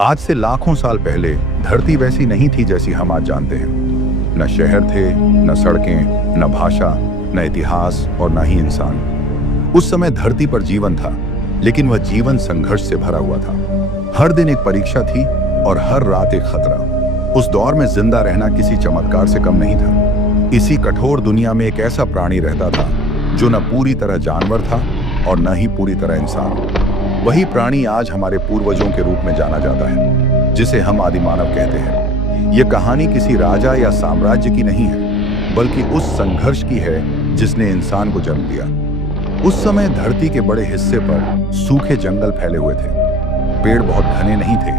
आज से लाखों साल पहले धरती वैसी नहीं थी जैसी हम आज जानते हैं। न शहर थे, न सड़कें, न भाषा, न इतिहास और न ही इंसान। उस समय धरती पर जीवन था, लेकिन वह जीवन संघर्ष से भरा हुआ था। हर दिन एक परीक्षा थी और हर रात एक खतरा। उस दौर में जिंदा रहना किसी चमत्कार से कम नहीं था। इसी कठोर दुनिया में एक ऐसा प्राणी रहता था जो न पूरी तरह जानवर था और न ही पूरी तरह इंसान। वही प्राणी आज हमारे पूर्वजों के रूप में जाना जाता है, जिसे हम आदि मानव कहते हैं। यह कहानी किसी राजा या साम्राज्य की नहीं है, बल्कि उस संघर्ष की है जिसने इंसान को जन्म दिया। उस समय धरती के बड़े हिस्से पर सूखे जंगल फैले हुए थे। पेड़ बहुत घने नहीं थे,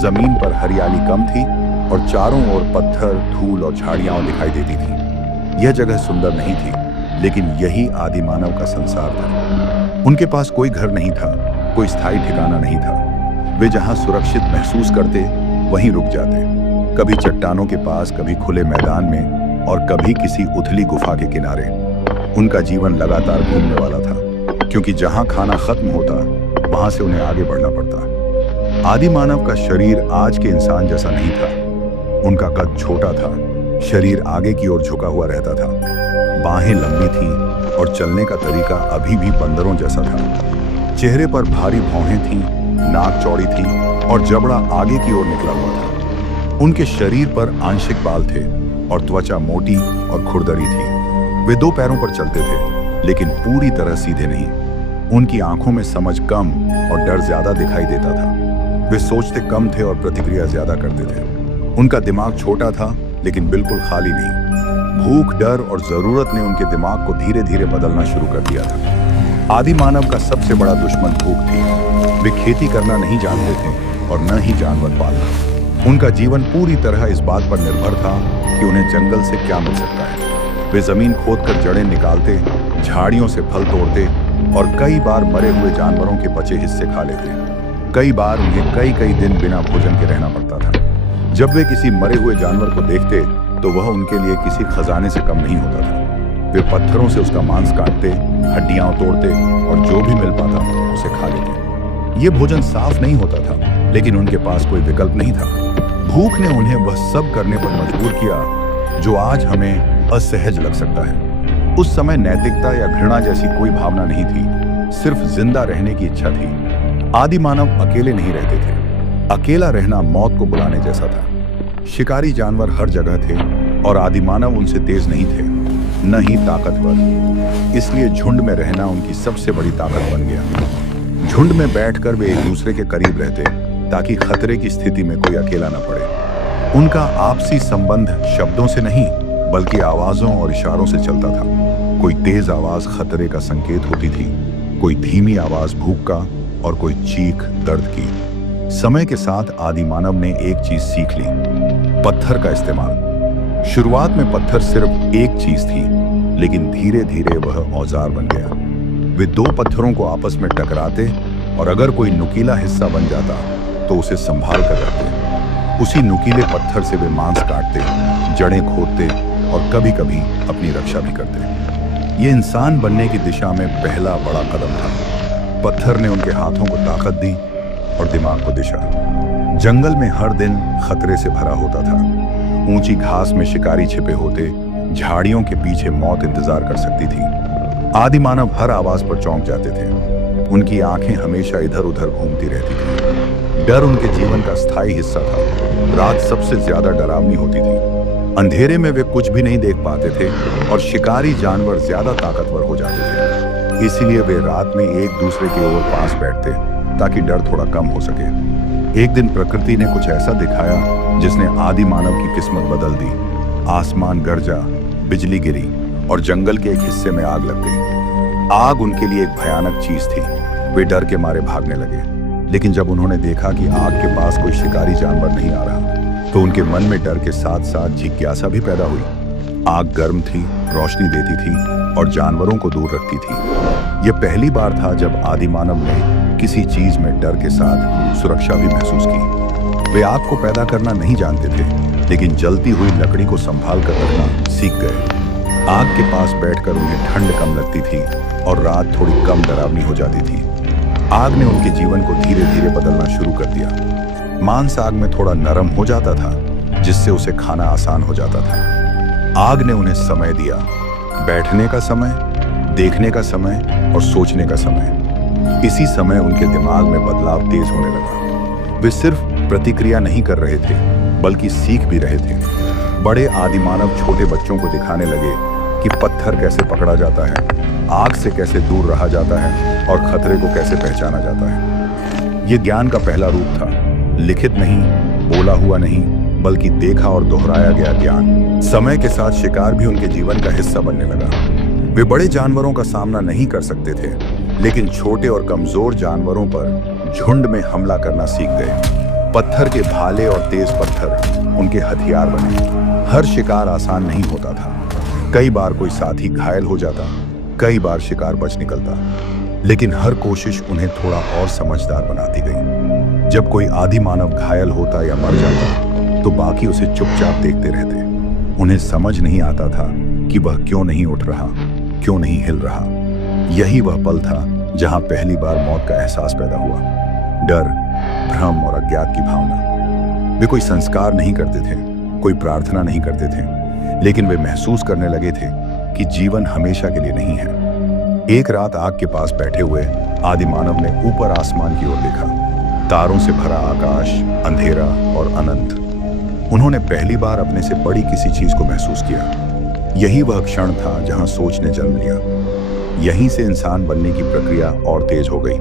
जमीन पर हरियाली कम थी और चारों ओर पत्थर, धूल और झाड़ियां दिखाई देती थी। यह जगह सुंदर नहीं थी, लेकिन यही आदि मानव का संसार था। उनके पास कोई घर नहीं था, कोई स्थायी ठिकाना नहीं था। वे जहां सुरक्षित महसूस करते, वहीं रुक जाते। कभी चट्टानों के पास, कभी खुले मैदान में और कभी किसी उथली गुफा के किनारे। उनका जीवन लगातार घूमने वाला था, क्योंकि जहां खाना खत्म होता, वहां से उन्हें आगे बढ़ना पड़ता। आदि मानव का शरीर आज के इंसान जैसा नहीं था। उनका कद छोटा था, शरीर आगे की ओर झुका हुआ रहता था, बाहें लंबी थीं और चलने का तरीका अभी भी बंदरों जैसा था। चेहरे पर भारी भौहें थीं, नाक चौड़ी थी और जबड़ा आगे की ओर निकला हुआ था। उनके शरीर पर आंशिक बाल थे और त्वचा मोटी और खुरदरी थी। वे दो पैरों पर चलते थे, लेकिन पूरी तरह सीधे नहीं। उनकी आंखों में समझ कम और डर ज्यादा दिखाई देता था। वे सोचते कम थे और प्रतिक्रिया ज्यादा करते थे। उनका दिमाग छोटा था, लेकिन बिल्कुल खाली नहीं। भूख, डर और जरूरत ने उनके दिमाग को धीरे धीरे बदलना शुरू कर दिया था। आदि मानव का सबसे बड़ा दुश्मन भूख थी। वे खेती करना नहीं जानते थे और न ही जानवर पालना। उनका जीवन पूरी तरह इस बात पर निर्भर था कि उन्हें जंगल से क्या मिल सकता है। वे जमीन खोदकर जड़ें निकालते, झाड़ियों से फल तोड़ते और कई बार मरे हुए जानवरों के बचे हिस्से खा लेते। कई बार उन्हें कई कई दिन बिना भोजन के रहना पड़ता था। जब वे किसी मरे हुए जानवर को देखते, तो वह उनके लिए किसी खजाने से कम नहीं होता था। वे पत्थरों से उसका मांस काटते, हड्डियां तोड़ते और जो भी मिल पाता उसे खा लेते। ये भोजन साफ नहीं होता था, लेकिन उनके पास कोई विकल्प नहीं था। भूख ने उन्हें वह सब करने पर मजबूर किया जो आज हमें असहज लग सकता है। उस समय नैतिकता या घृणा जैसी कोई भावना नहीं थी, सिर्फ जिंदा रहने की इच्छा थी। आदि मानव अकेले नहीं रहते थे। अकेला रहना मौत को बुलाने जैसा था। शिकारी जानवर हर जगह थे और आदि मानव उनसे तेज नहीं थे, न ही ताकतवर। इसलिए झुंड में रहना उनकी सबसे बड़ी ताकत बन गया। झुंड में बैठकर वे एक दूसरे के करीब रहते, ताकि खतरे की स्थिति में कोई अकेला न पड़े। उनका आपसी संबंध शब्दों से नहीं, बल्कि आवाजों और इशारों से चलता था। कोई तेज आवाज खतरे का संकेत होती थी, कोई धीमी आवाज भूख का और कोई चीख दर्द की। समय के साथ आदि मानव ने एक चीज सीख ली, पत्थर का इस्तेमाल। शुरुआत में पत्थर सिर्फ एक चीज थी, लेकिन धीरे धीरे वह औजार बन गया। वे दो पत्थरों को आपस में टकराते और अगर कोई नुकीला हिस्सा बन जाता तो उसे संभाल कर रखते। उसी नुकीले पत्थर से वे मांस काटते, जड़ें खोदते और कभी कभी अपनी रक्षा भी करते। ये इंसान बनने की दिशा में पहला बड़ा कदम था। पत्थर ने उनके हाथों को ताकत दी और दिमाग को दिशा। जंगल में हर दिन खतरे से भरा होता था। ऊंची घास में शिकारी छिपे होते, झाड़ियों के पीछे मौत इंतजार कर सकती थी। आदि मानव हर आवाज पर चौंक जाते थे। उनकी आंखें हमेशा इधर उधर घूमती रहती थी। डर उनके जीवन का स्थायी हिस्सा था। रात सबसे ज्यादा डरावनी होती थी। अंधेरे में वे कुछ भी नहीं देख पाते थे और शिकारी जानवर ज्यादा ताकतवर हो जाते थे। इसीलिए वे रात में एक दूसरे के ओर पास बैठते, ताकि डर थोड़ा कम हो सके। एक दिन प्रकृति ने कुछ ऐसा दिखाया जिसने आदि मानव की किस्मत बदल दी। आसमान गरजा, बिजली गिरी और जंगल के एक हिस्से में आग लग गई। आग उनके लिए एक भयानक चीज थी। वे डर के मारे भागने लगे, लेकिन जब उन्होंने देखा कि आग के पास कोई शिकारी जानवर नहीं आ रहा, तो उनके मन में डर के साथ साथ जिज्ञासा भी पैदा हुई। आग गर्म थी, रोशनी देती थी और जानवरों को दूर रखती थी। यह पहली बार था जब आदि मानव ने किसी चीज में डर के साथ सुरक्षा भी महसूस की। वे आग को पैदा करना नहीं जानते थे, लेकिन जलती हुई लकड़ी को संभाल कर रखना सीख गए। आग के पास बैठकर उन्हें ठंड कम लगती थी और रात थोड़ी कम डरावनी हो जाती थी। आग ने उनके जीवन को धीरे धीरे बदलना शुरू कर दिया। मांस आग में थोड़ा नरम हो जाता था, जिससे उसे खाना आसान हो जाता था। आग ने उन्हें समय दिया, बैठने का समय, देखने का समय और सोचने का समय। इसी समय उनके दिमाग में बदलाव तेज होने लगा। वे सिर्फ प्रतिक्रिया नहीं कर रहे थे, बल्कि सीख भी रहे थे। बड़े आदिमानव छोटे बच्चों को दिखाने लगे कि पत्थर कैसे पकड़ा जाता है, आग से कैसे दूर रहा जाता है और खतरे को कैसे पहचाना जाता है। ये ज्ञान का पहला रूप था, लिखित नहीं, बोला हुआ नहीं, बल्कि देखा और दोहराया गया ज्ञान। समय के साथ शिकार भी उनके जीवन का हिस्सा बनने लगा। वे बड़े जानवरों का सामना नहीं कर सकते थे, लेकिन छोटे और कमजोर जानवरों पर झुंड में हमला करना सीख गए। पत्थर के भाले और तेज पत्थर उनके हथियार बने। हर शिकार आसान नहीं होता था। कई बार कोई साथी घायल हो जाता, कई बार शिकार बच निकलता, लेकिन हर कोशिश उन्हें थोड़ा और समझदार बनाती गई। जब कोई आदि मानव घायल होता या मर जाता, तो बाकी उसे चुपचाप देखते रहते। उन्हें समझ नहीं आता था कि वह क्यों नहीं उठ रहा, क्यों नहीं हिल रहा। यही वह पल था जहां पहली बार मौत का एहसास पैदा हुआ। डर, भ्रम और अज्ञात की भावना। वे कोई संस्कार नहीं करते थे, कोई प्रार्थना नहीं करते थे, लेकिन वे महसूस करने लगे थे कि जीवन हमेशा के लिए नहीं है। एक रात आग के पास बैठे हुए आदि मानव ने ऊपर आसमान की ओर देखा। तारों से भरा आकाश, अंधेरा और अनंत। उन्होंने पहली बार अपने से बड़ी किसी चीज को महसूस किया। यही वह क्षण था जहां सोच ने जन्म लिया। यहीं से इंसान बनने की प्रक्रिया और तेज हो गई।